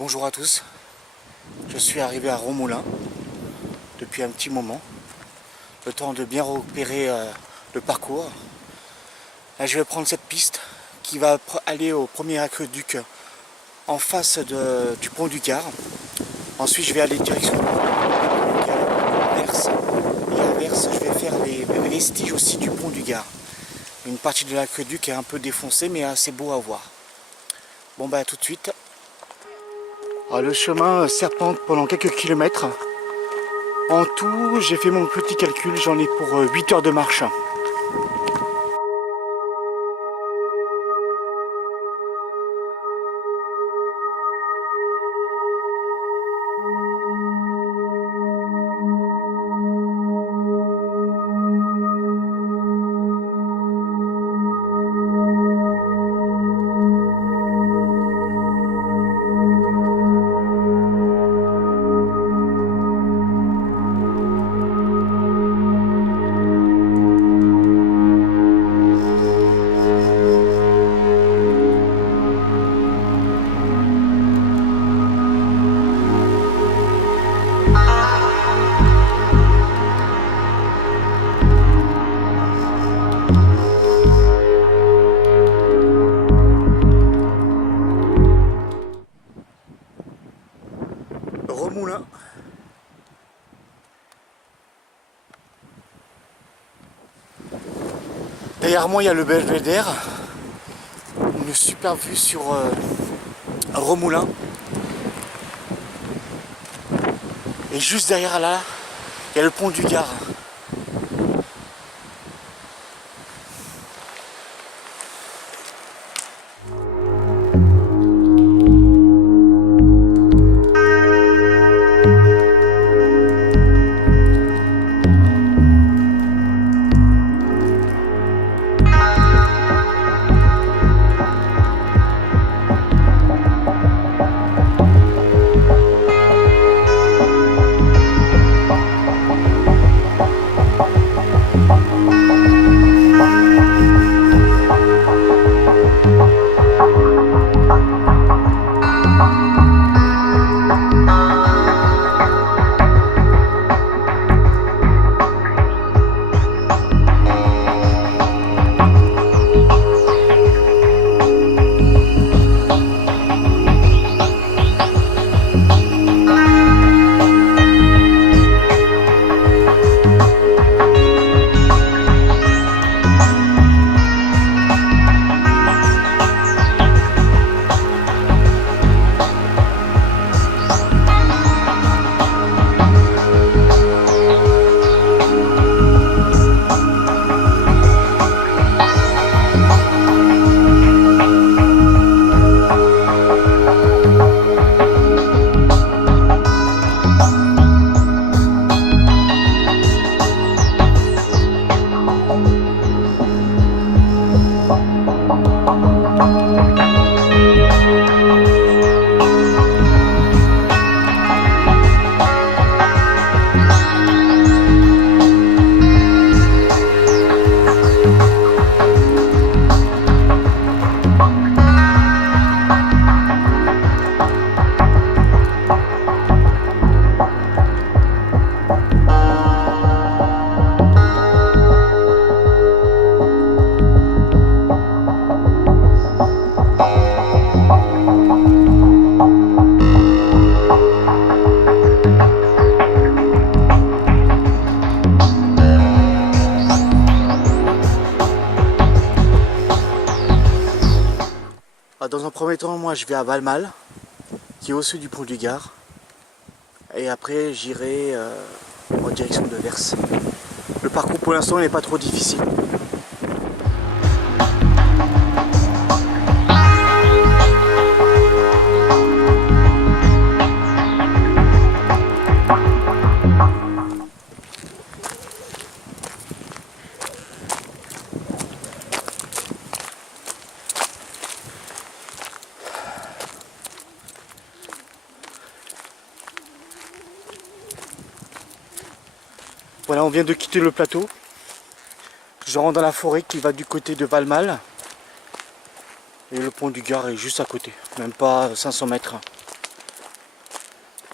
Bonjour à tous, je suis arrivé à Romoulin depuis un petit moment, le temps de bien repérer le parcours. Là je vais prendre cette piste qui va aller au premier aqueduc en face du pont du Gard. Ensuite je vais aller direction Verse et à Verse je vais faire les vestiges aussi du pont du Gard. Une partie de l'aqueduc est un peu défoncée mais assez beau à voir. Bon bah à tout de suite. Alors, le chemin serpente pendant quelques kilomètres. En tout, j'ai fait mon petit calcul, j'en ai pour 8 heures de marche. Romoulin. Derrière moi il y a le Belvédère. Une super vue sur Romoulin. Et juste derrière là, il y a le pont du Gard. Dans un premier temps, moi je vais à Valmal, qui est au sud du pont du Gard. Et après j'irai en direction de Verse. Le parcours pour l'instant n'est pas trop difficile. Voilà, on vient de quitter le plateau. Je rentre dans la forêt qui va du côté de Valmal. Et le pont du Gard est juste à côté, même pas 500 mètres.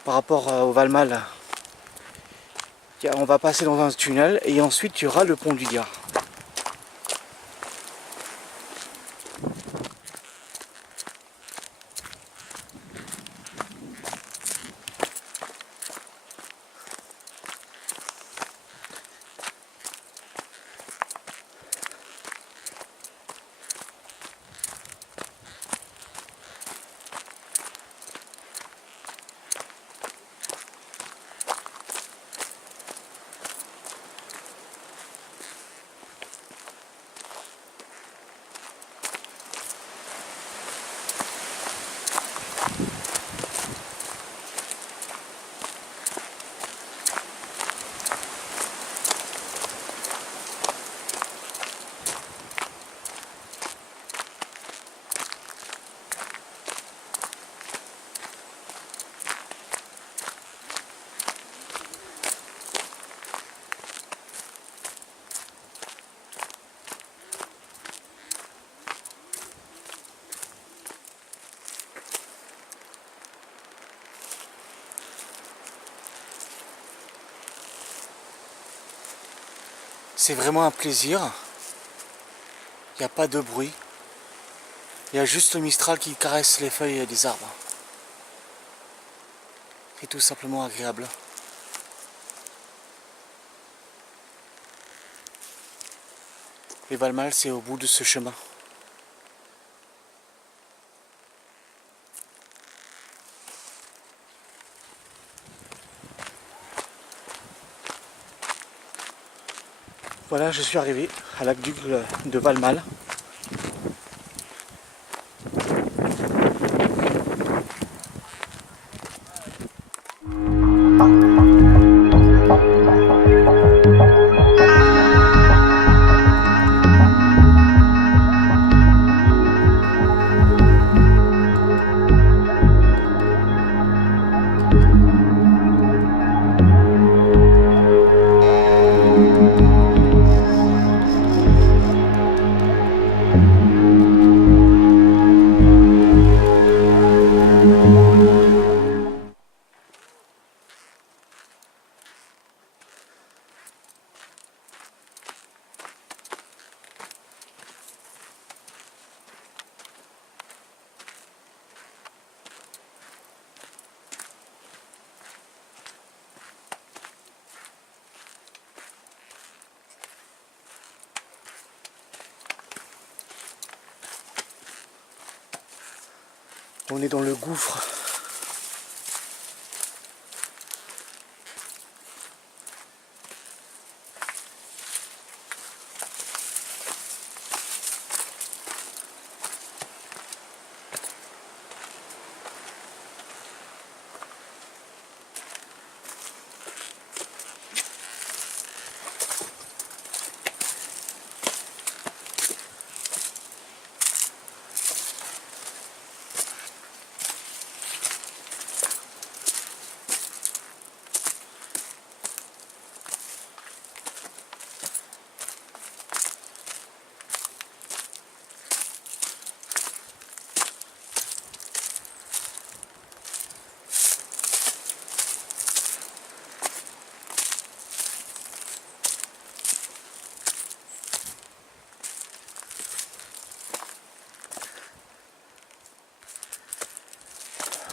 par rapport au Valmal. On va passer dans un tunnel et ensuite il y aura le pont du Gard. C'est vraiment un plaisir. Il n'y a pas de bruit. Il y a juste le Mistral qui caresse les feuilles des arbres. C'est tout simplement agréable. Et Valmal, c'est au bout de ce chemin. Voilà, je suis arrivé à l'aqueduc de Valmal. On est dans le gouffre.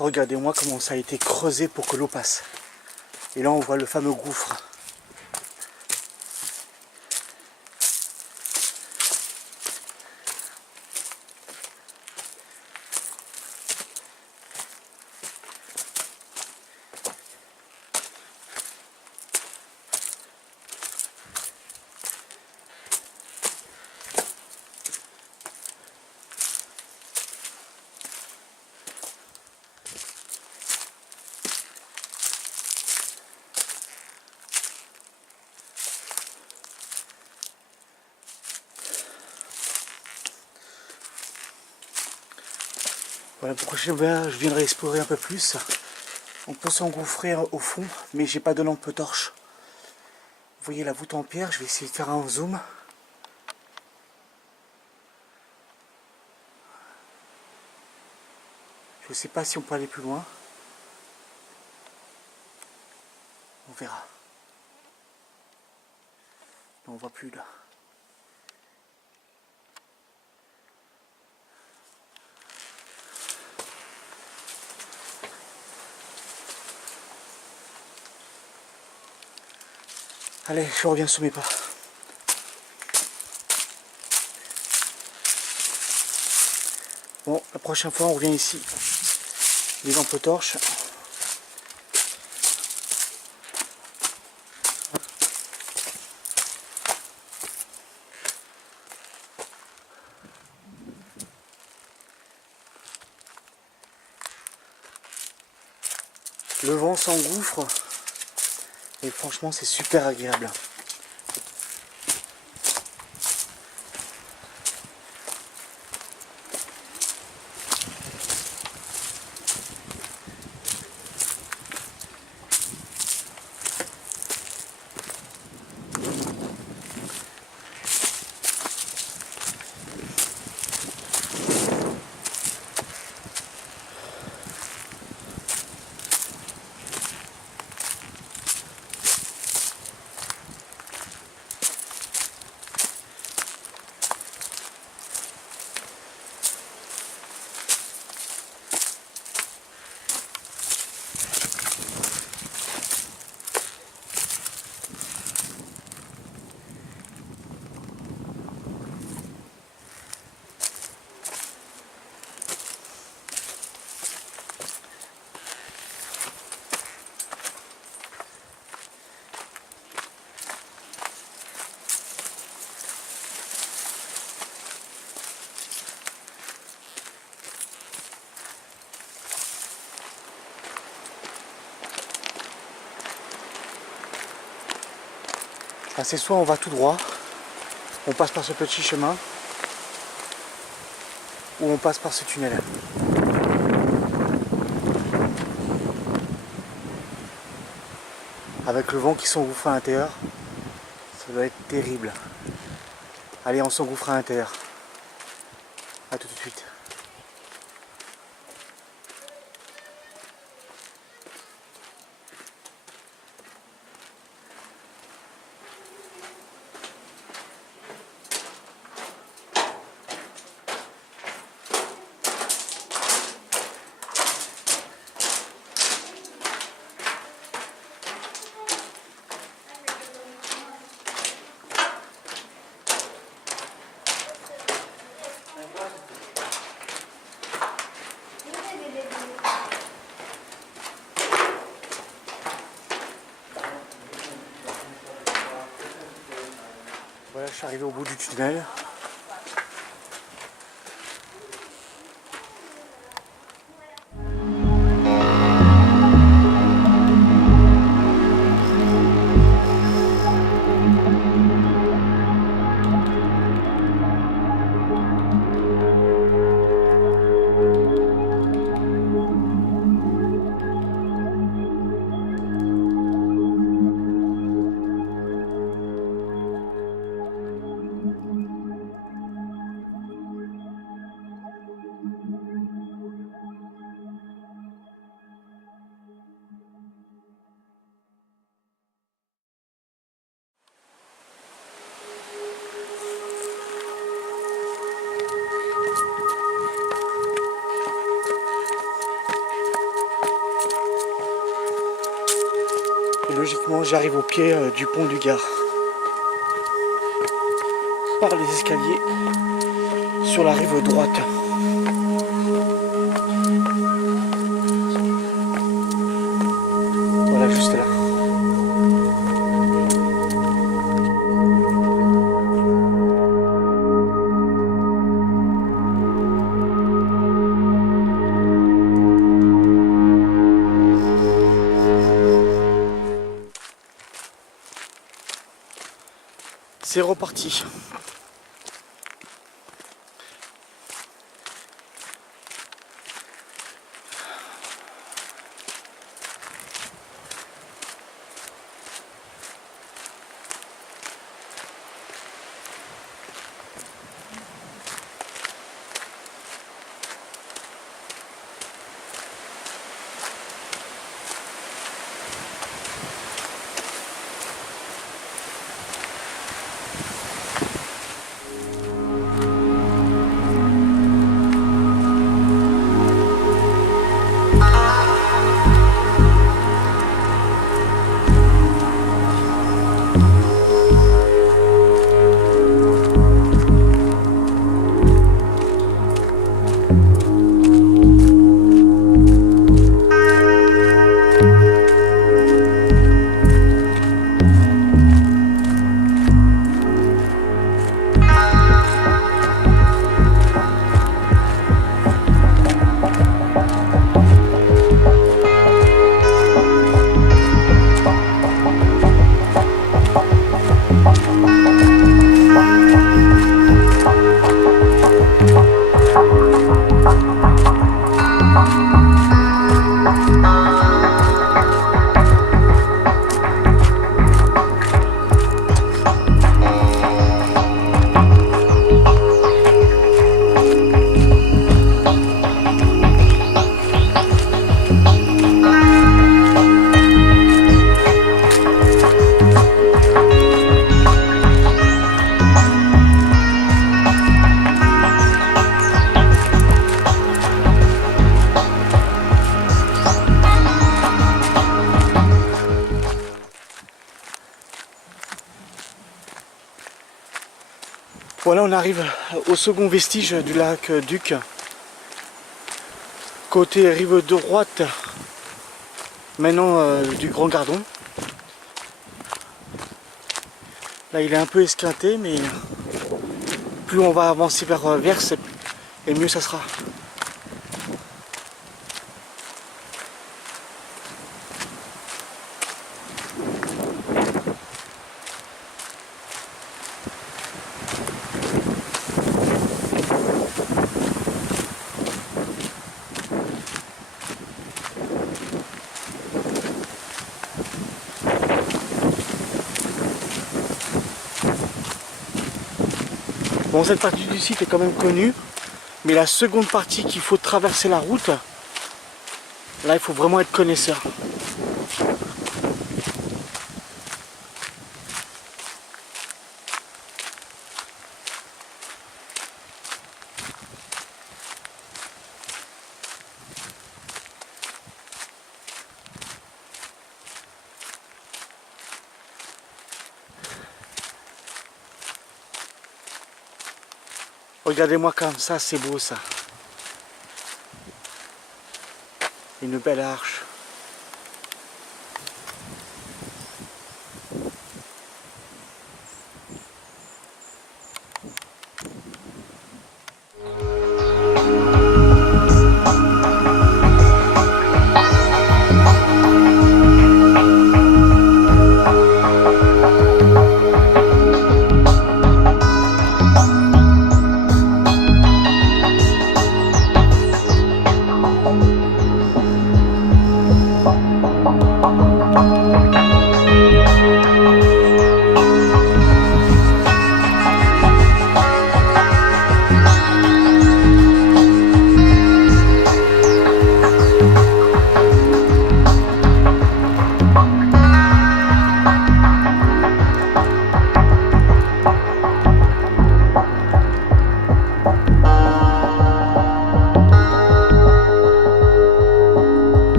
Regardez-moi comment ça a été creusé pour que l'eau passe. Et là on voit le fameux gouffre. Voilà, la prochaine fois je viendrai explorer un peu plus. On peut s'engouffrer au fond, mais j'ai pas de lampe torche. Vous voyez la voûte en pierre, je vais essayer de faire un zoom. Je sais pas si on peut aller plus loin. verra. Là, on voit plus là. Allez, je reviens sous mes pas. Bon, la prochaine fois on revient ici. Les lampes torches. Le vent s'engouffre et franchement c'est super agréable. Enfin, c'est soit on va tout droit, on passe par ce petit chemin, ou on passe par ce tunnel. Avec le vent qui s'engouffre à l'intérieur, ça doit être terrible. Allez, on s'engouffre à l'intérieur. A tout de suite. Voilà, je suis arrivé au bout du tunnel. Et logiquement, j'arrive au pied du pont du Gard. Par les escaliers sur la rive droite. Voilà, juste là. C'est reparti. Voilà, on arrive au second vestige du lac Duc. Côté rive droite, maintenant du Grand Gardon. Là, il est un peu esquinté, mais plus on va avancer vers Vers, et mieux ça sera. Bon, cette partie du site est quand même connue, mais la seconde partie qu'il faut traverser la route, là il faut vraiment être connaisseur. Regardez-moi comme ça, c'est beau ça. Une belle arche.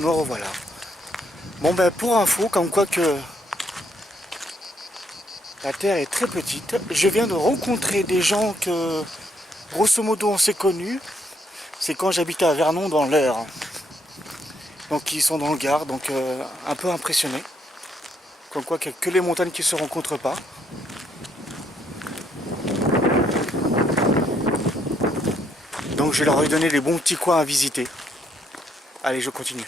Me revoilà. Bon ben pour info, comme quoi que la Terre est très petite, je viens de rencontrer des gens que grosso modo on s'est connus. C'est quand j'habitais à Vernon dans l'Eure. Donc ils sont dans le Gard, donc un peu impressionné. Comme quoi qu'il n'y a que les montagnes qui ne se rencontrent pas. Donc je leur ai donné les bons petits coins à visiter. Allez, je continue.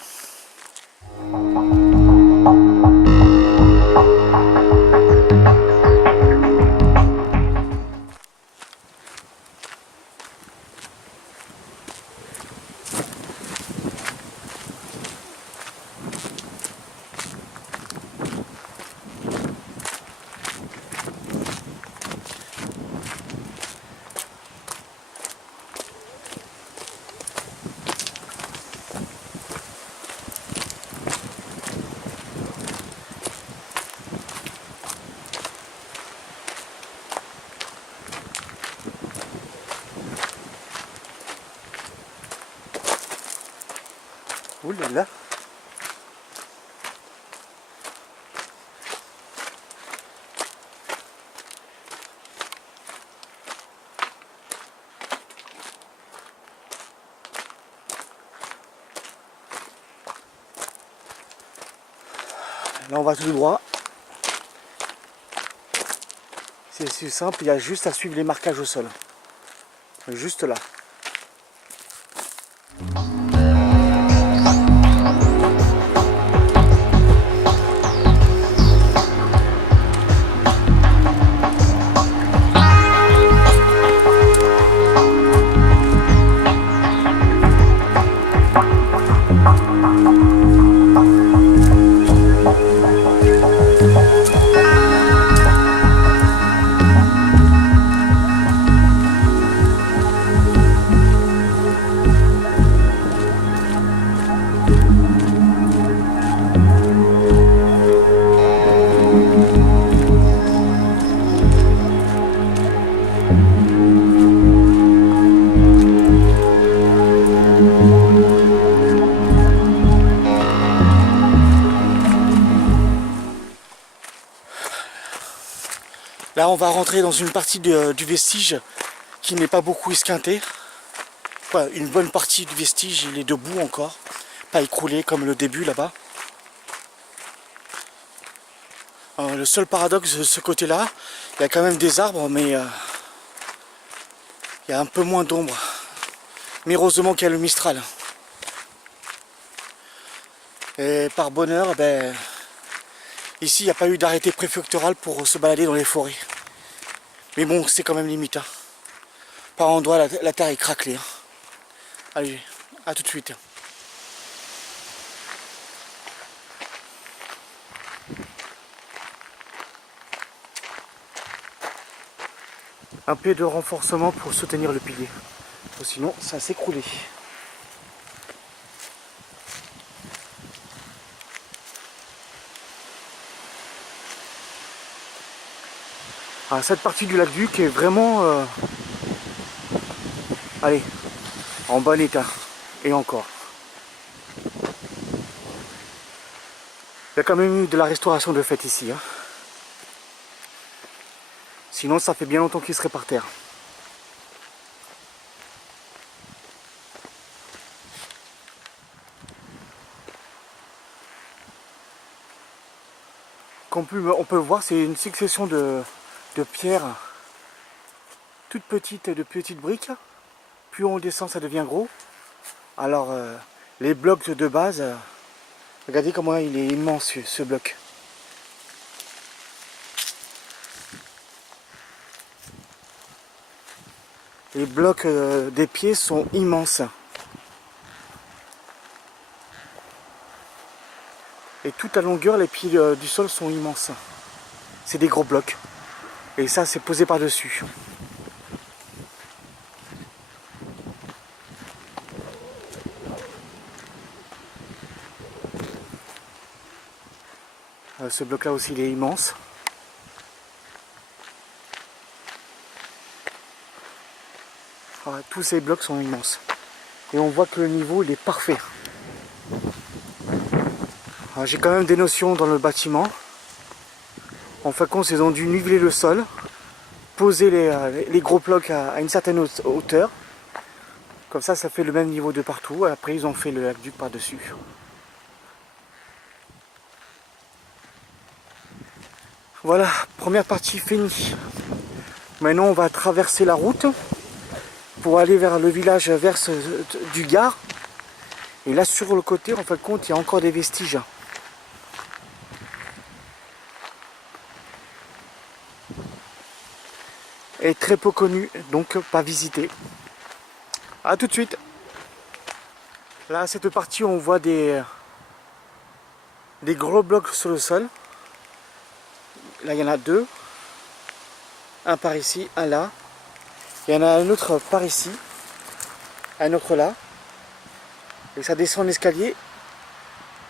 Ouh là là. Là on va tout droit. C'est simple, il y a juste à suivre les marquages au sol. Juste là. Là on va rentrer dans une partie du vestige qui n'est pas beaucoup esquintée. Enfin, une bonne partie du vestige il est debout encore, pas écroulé comme le début là-bas. Le seul paradoxe de ce côté-là, il y a quand même des arbres, mais il y a un peu moins d'ombre. Mais heureusement qu'il y a le Mistral. Et par bonheur, ben, ici il n'y a pas eu d'arrêté préfectoral pour se balader dans les forêts. Mais bon, c'est quand même limite. Hein. Par endroits, la terre est craquelée. Hein. Allez, à tout de suite. Un pied de renforcement pour soutenir le pilier. Sinon, ça va s'écrouler. Ah, cette partie du lac Duc est vraiment allez, en bon état. Et encore. Il y a quand même eu de la restauration de fait ici. Hein. Sinon, ça fait bien longtemps qu'il serait par terre. Comme on peut voir, c'est une succession de pierres toutes petites, de petites briques. Plus on descend, ça devient gros. Alors, les blocs de base, regardez comment il est immense ce bloc. Les blocs des pieds sont immenses. Et toute la longueur, les pieds du sol sont immenses. C'est des gros blocs. Et ça, c'est posé par-dessus. Ce bloc-là aussi, il est immense. Voilà, tous ces blocs sont immenses. Et on voit que le niveau, il est parfait. J'ai quand même des notions dans le bâtiment. En fin de compte, ils ont dû niveler le sol, poser les gros blocs à une certaine hauteur. Comme ça fait le même niveau de partout. Après, ils ont fait le lac Duc par-dessus. Voilà, première partie finie. Maintenant, on va traverser la route pour aller vers le village verse du Gard. Et là, sur le côté, en fin de compte, il y a encore des vestiges. Et très peu connu, donc pas visité. A tout de suite. Là, cette partie, on voit des gros blocs sur le sol. Là, il y en a deux. Un par ici, un là. Il y en a un autre par ici. Un autre là. Et ça descend l'escalier.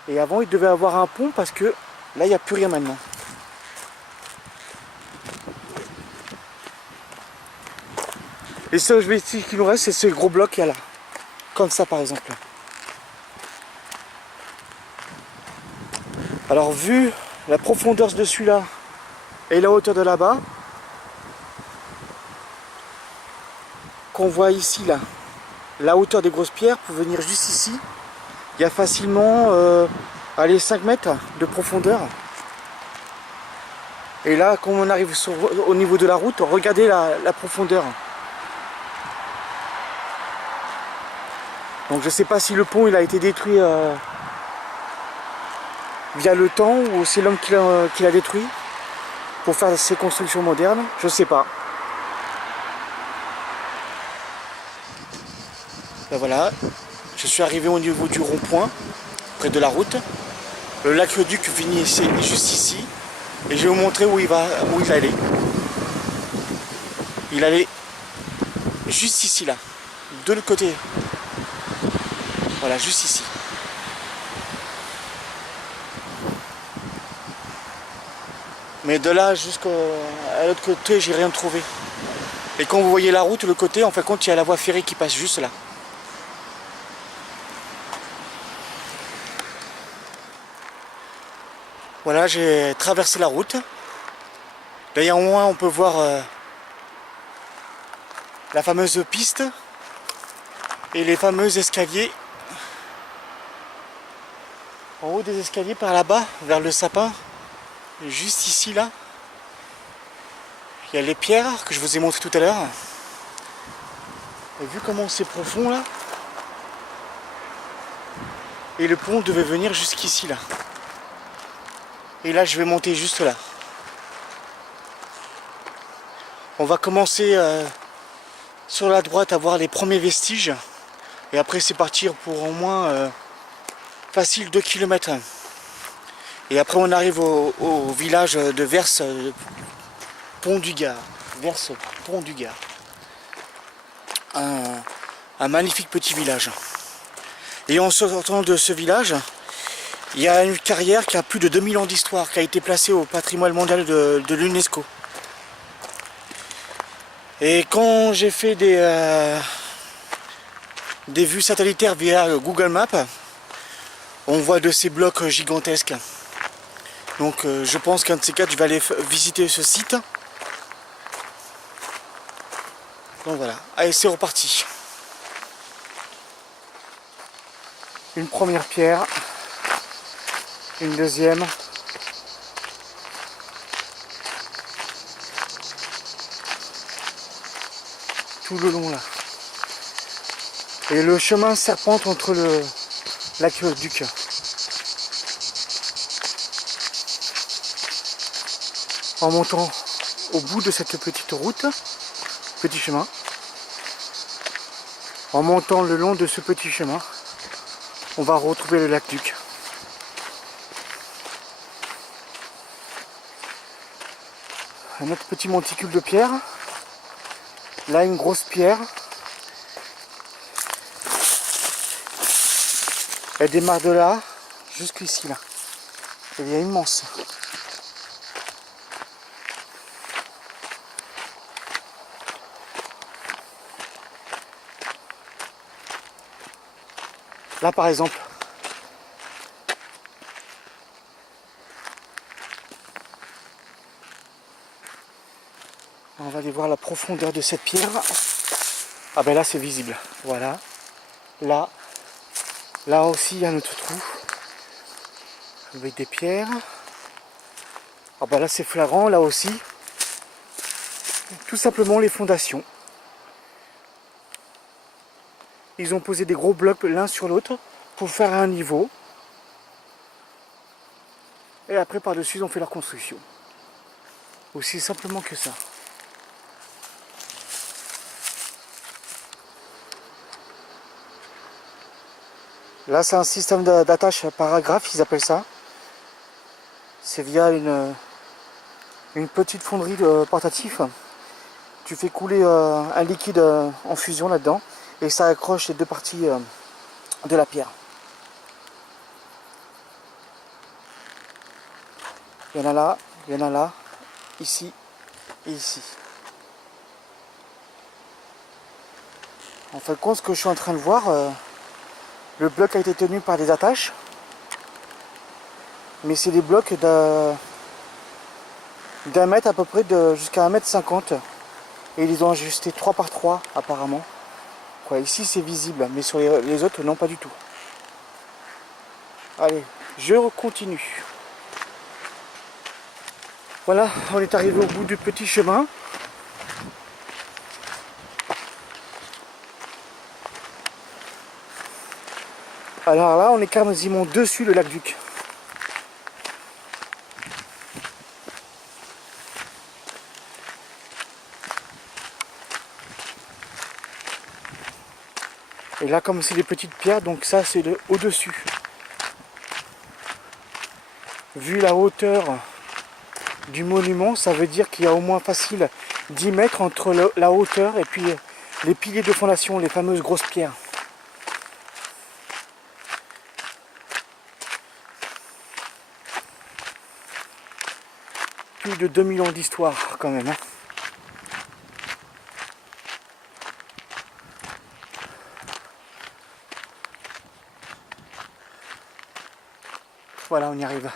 Et avant, il devait avoir un pont parce que là, il n'y a plus rien maintenant. Les seuls vestiges qui nous restent, c'est ce gros bloc qu'il y a là. Comme ça, par exemple. Alors, vu la profondeur de celui-là et la hauteur de là-bas, qu'on voit ici, là, la hauteur des grosses pierres, pour venir juste ici, il y a facilement 5 mètres de profondeur. Et là, quand on arrive au niveau de la route, regardez la profondeur. Donc je ne sais pas si le pont il a été détruit via le temps ou c'est l'homme qui l'a détruit pour faire ces constructions modernes, je ne sais pas. Ben voilà, je suis arrivé au niveau du rond-point, près de la route. Le lac Duc finit juste ici. Et je vais vous montrer où il allait. Il allait juste ici là, de l'autre côté. Voilà, juste ici. Mais de là jusqu'à l'autre côté, j'ai rien trouvé. Et quand vous voyez la route, le côté, en fin de compte, il y a la voie ferrée qui passe juste là. Voilà, j'ai traversé la route. Derrière moi, on peut voir la fameuse piste et les fameux escaliers. En haut des escaliers par là-bas, vers le sapin, juste ici là, il y a les pierres que je vous ai montrées tout à l'heure. Et vu comment c'est profond là, et le pont devait venir jusqu'ici là. Et là je vais monter juste là. On va commencer sur la droite à voir les premiers vestiges. Et après c'est partir pour au moins facile 2 km. Et après on arrive au village de Verse Pont du Gard. Verse Pont du Gard. Un magnifique petit village. Et en sortant de ce village, il y a une carrière qui a plus de 2000 ans d'histoire, qui a été placée au patrimoine mondial de l'UNESCO. Et quand j'ai fait des vues satellitaires via Google Maps, on voit de ces blocs gigantesques. Donc je pense qu'un de ces quatre, je vais aller visiter ce site. Donc voilà, allez c'est reparti. Une première pierre, une deuxième. Tout le long là. Et le chemin serpente entre l'aqueduc. En montant au bout de cette petite route, petit chemin, en montant le long de ce petit chemin, on va retrouver le lac Duc. Un autre petit monticule de pierre. Là, une grosse pierre. Elle démarre de là jusqu'ici là. Elle est immense. Là par exemple, on va aller voir la profondeur de cette pierre. Ah ben là c'est visible, voilà. Là aussi il y a un autre trou avec des pierres. Ah ben là c'est flagrant, là aussi. Tout simplement les fondations. Ils ont posé des gros blocs l'un sur l'autre pour faire un niveau. Et après par-dessus ils ont fait leur construction. Aussi simplement que ça. Là c'est un système d'attache paragraphe, ils appellent ça. C'est via une petite fonderie de portatif. Tu fais couler un liquide en fusion là-dedans et ça accroche les deux parties de la pierre. Il y en a là, ici et ici. En fin de compte, ce que je suis en train de voir, le bloc a été tenu par des attaches, mais c'est des blocs d'un mètre à peu près jusqu'à 1,50 m. Et ils ont ajusté 3 par 3 apparemment. Quoi, ici c'est visible, mais sur les autres non pas du tout. Allez, je continue. Voilà, on est arrivé au bout du petit chemin. Alors là, on est quasiment dessus le lac Duc. Et là, comme c'est des petites pierres, donc ça c'est au-dessus. Vu la hauteur du monument, ça veut dire qu'il y a au moins facile 10 mètres entre la hauteur et puis les piliers de fondation, les fameuses grosses pierres. Plus de 2000 ans d'histoire quand même. Hein. Voilà, on y arrive.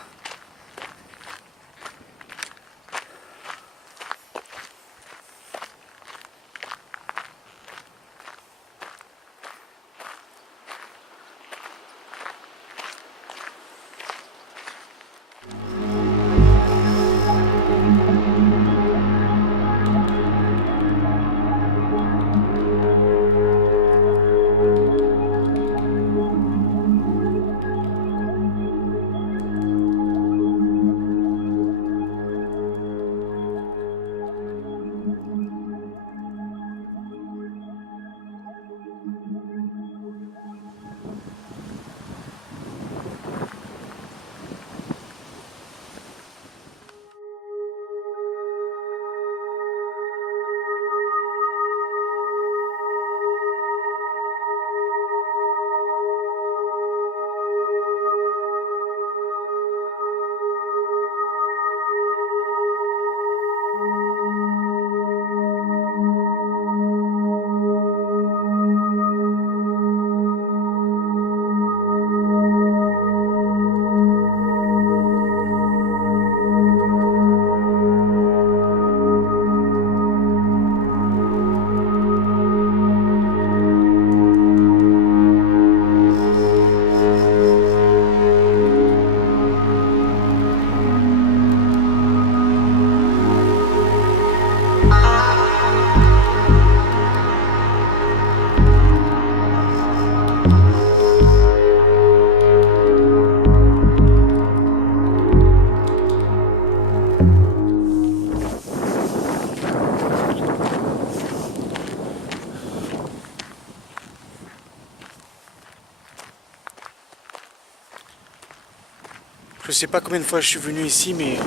Je sais pas combien de fois je suis venu ici, mais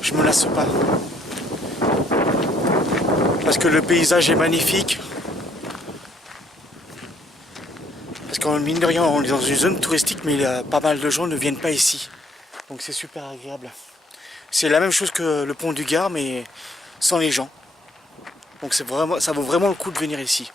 je me lasse pas. Parce que le paysage est magnifique. Parce qu'en mine de rien, on est dans une zone touristique, mais pas mal de gens ne viennent pas ici. Donc c'est super agréable. C'est la même chose que le pont du Gard, mais sans les gens. Donc c'est vraiment, ça vaut vraiment le coup de venir ici.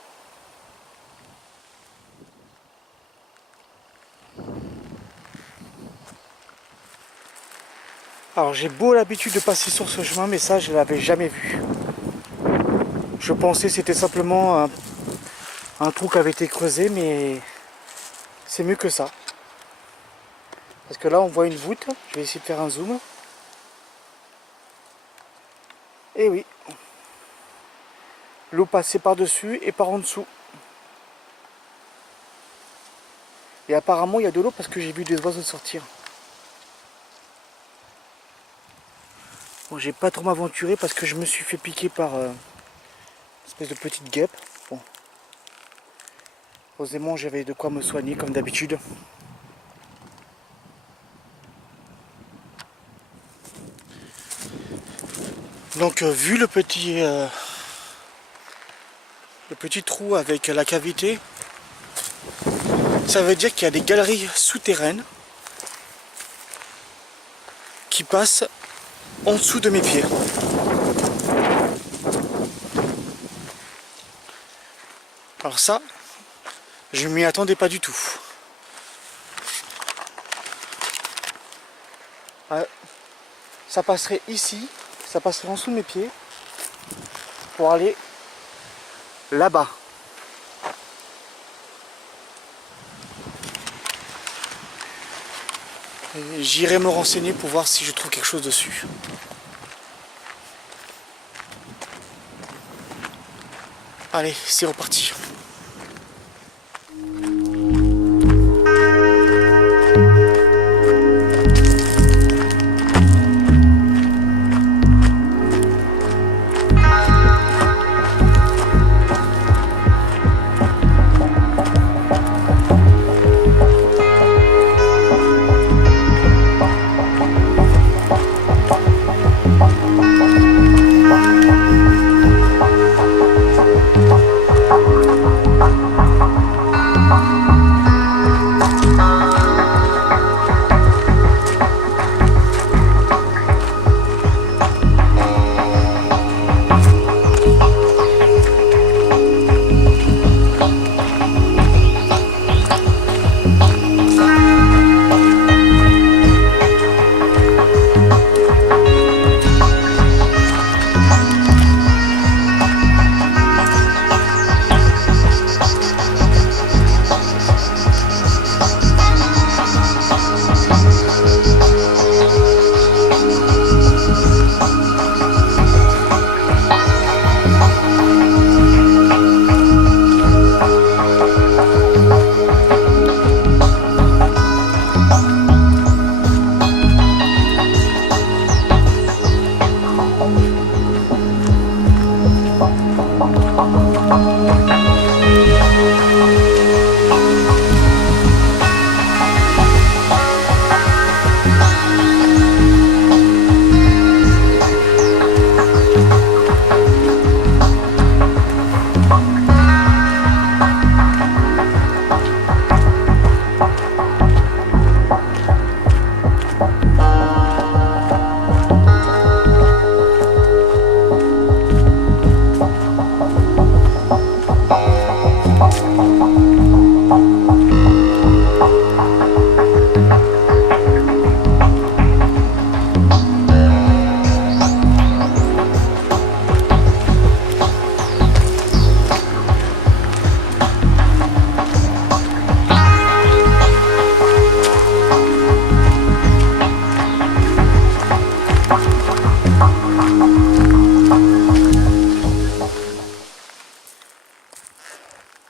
Alors j'ai beau l'habitude de passer sur ce chemin, mais ça je ne l'avais jamais vu. Je pensais que c'était simplement un trou qui avait été creusé, mais c'est mieux que ça. Parce que là on voit une voûte, je vais essayer de faire un zoom. Et oui, l'eau passait par-dessus et par en dessous. Et apparemment il y a de l'eau parce que j'ai vu des oiseaux sortir. Bon, j'ai pas trop m'aventurer parce que je me suis fait piquer par une espèce de petite guêpe. Bon. Heureusement j'avais de quoi me soigner comme d'habitude. Donc vu le petit trou avec la cavité, ça veut dire qu'il y a des galeries souterraines qui passent en dessous de mes pieds. Alors ça, je m'y attendais pas du tout. Ça passerait ici, ça passerait en dessous de mes pieds pour aller là-bas. J'irai me renseigner pour voir si je trouve quelque chose dessus. Allez, c'est reparti.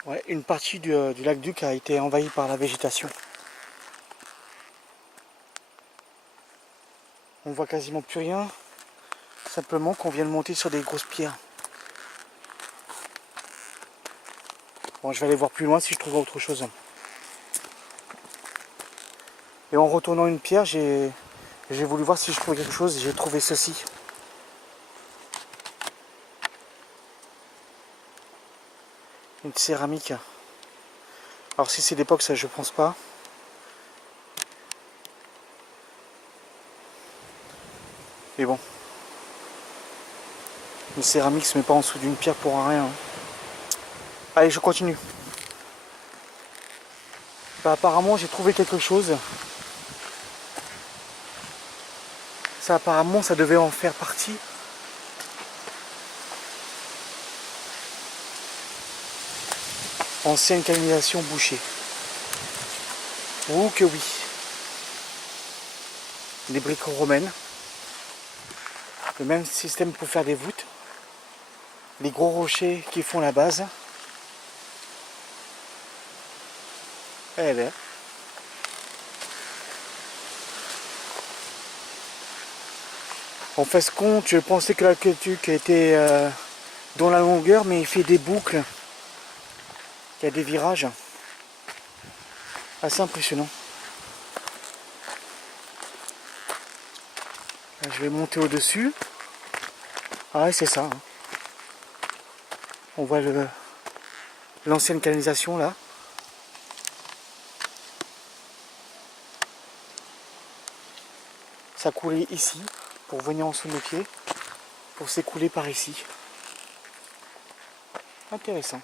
Ouais, une partie du lac Duc a été envahie par la végétation. On voit quasiment plus rien, simplement qu'on vient de monter sur des grosses pierres. Bon, je vais aller voir plus loin si je trouve autre chose. Et en retournant une pierre, j'ai voulu voir si je trouvais quelque chose et j'ai trouvé ceci. Une céramique. Alors si c'est d'époque, ça je pense pas. Mais bon. Une céramique se met pas en dessous d'une pierre pour rien. Hein. Allez, je continue. Bah, apparemment j'ai trouvé quelque chose. Ça apparemment ça devait en faire partie. Ancienne canalisation bouchée. Oh que oui. Des briques romaines. Le même système pour faire des voûtes. Les gros rochers qui font la base. Eh bien. En fait, ce compte, je pensais que l'aqueduc était dans la longueur, mais il fait des boucles. Il y a des virages. Assez impressionnant. Là, je vais monter au-dessus. Ah ouais, c'est ça. Hein. On voit l'ancienne canalisation là. Ça coulait ici pour venir en dessous de nos pieds, pour s'écouler par ici. Intéressant.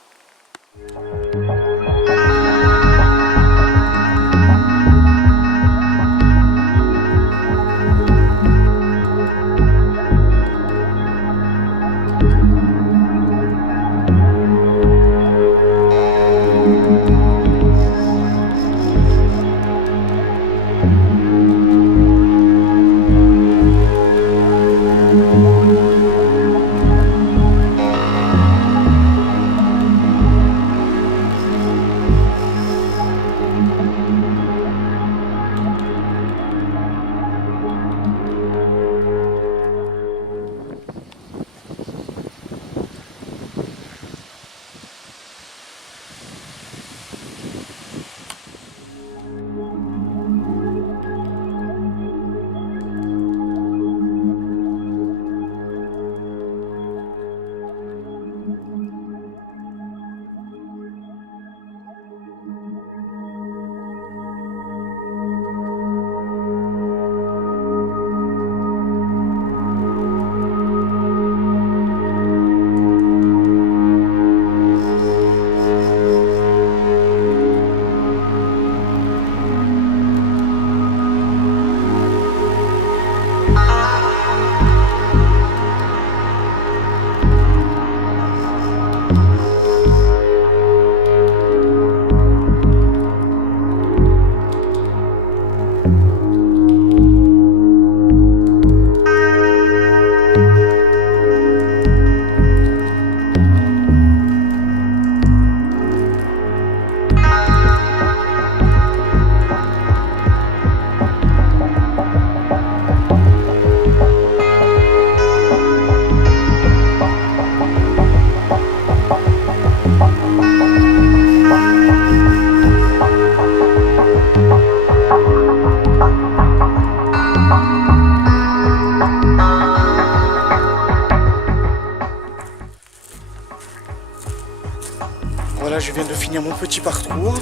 Voilà, je viens de finir mon petit parcours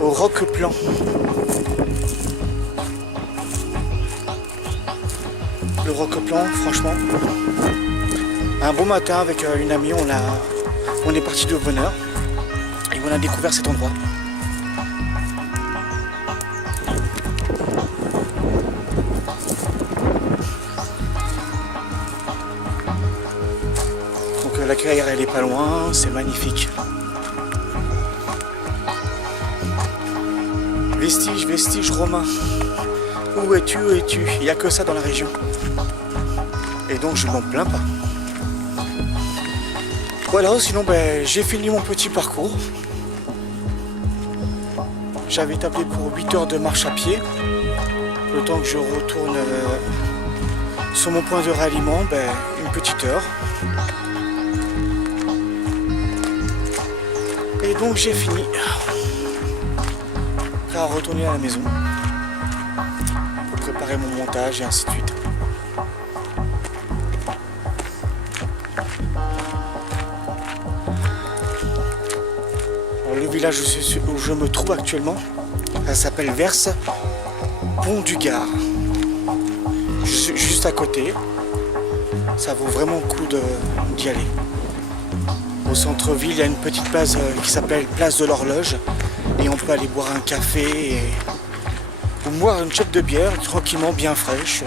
au Roqueplan. Le Roqueplan, franchement, un beau matin avec une amie, on est parti de bonne heure et on a découvert cet endroit. Donc la carrière elle est pas loin, c'est magnifique. Vestige romain. Où es-tu, où es-tu? Il n'y a que ça dans la région. Et donc je m'en plains pas. Voilà, sinon j'ai fini mon petit parcours. J'avais tablé pour 8 heures de marche à pied. Le temps que je retourne sur mon point de ralliement, une petite heure. Et donc j'ai fini. À retourner à la maison. préparer mon montage et ainsi de suite. Alors, le village où je me trouve actuellement, ça s'appelle Verse, Pont du Gard. Juste à côté, ça vaut vraiment le coup d'y aller. Au centre-ville, il y a une petite place qui s'appelle Place de l'Horloge et on peut aller boire un café ou boire une chope de bière tranquillement, bien fraîche,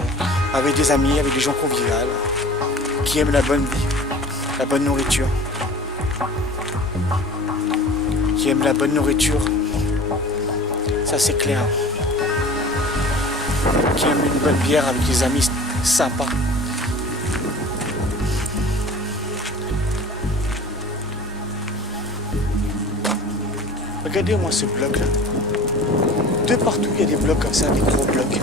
avec des amis, avec des gens conviviaux qui aiment la bonne vie, la bonne nourriture. Qui aiment la bonne nourriture, ça c'est clair. Qui aiment une bonne bière avec des amis sympas. Regardez-moi ce bloc là. De partout il y a des blocs comme ça, des gros blocs.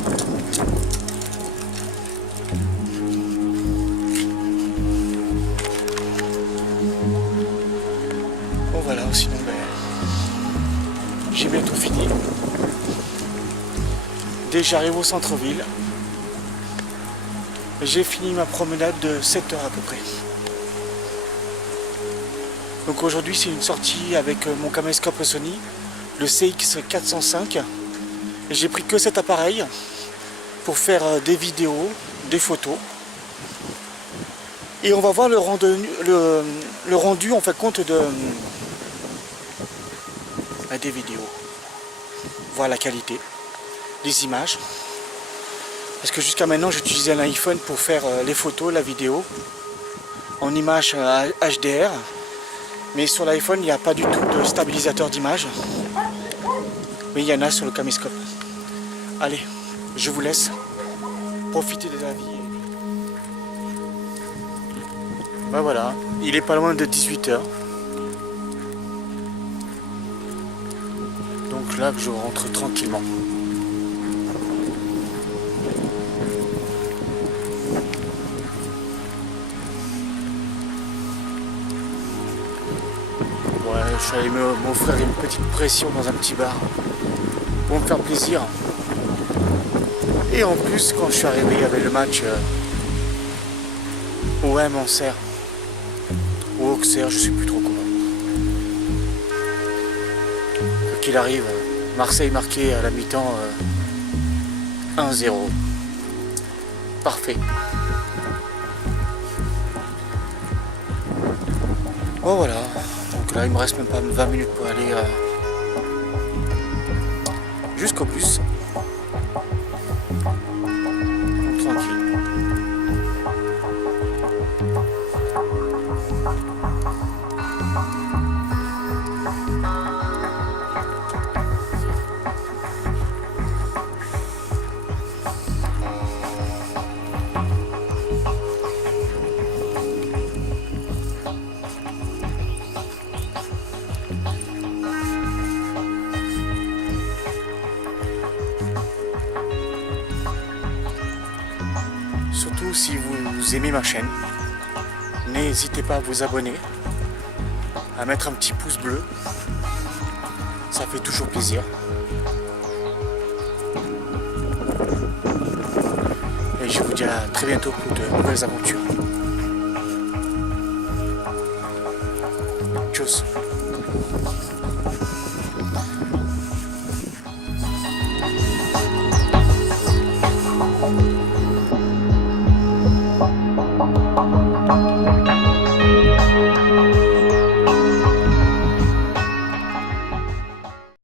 Bon voilà, sinon j'ai bientôt fini. Dès que j'arrive au centre-ville, j'ai fini ma promenade de 7 heures à peu près. Donc aujourd'hui c'est une sortie avec mon caméscope Sony, le CX405. Et j'ai pris que cet appareil pour faire des vidéos, des photos. Et on va voir le rendu en fait compte des vidéos. Voir la qualité des images. Parce que jusqu'à maintenant j'utilisais un iPhone pour faire les photos, la vidéo en images HDR. Mais sur l'iPhone il n'y a pas du tout de stabilisateur d'image. Mais il y en a sur le caméscope. Allez, je vous laisse profiter de la vie. Ben voilà, il est pas loin de 18 h. Donc là je rentre tranquillement. Ouais, je suis allé m'offrir une petite pression dans un petit bar pour me faire plaisir. Et en plus, quand je suis arrivé, il y avait le match OM Auxerre. Ou Auxerre, je sais plus trop comment. Quoi qu'il arrive, Marseille marqué à la mi-temps 1-0. Parfait. Bon voilà, donc là il me reste même pas 20 minutes pour aller jusqu'au bus. Donc, tranquille. Surtout si vous aimez ma chaîne, n'hésitez pas à vous abonner, à mettre un petit pouce bleu, ça fait toujours plaisir. Et je vous dis à très bientôt pour de nouvelles aventures. Tchuss.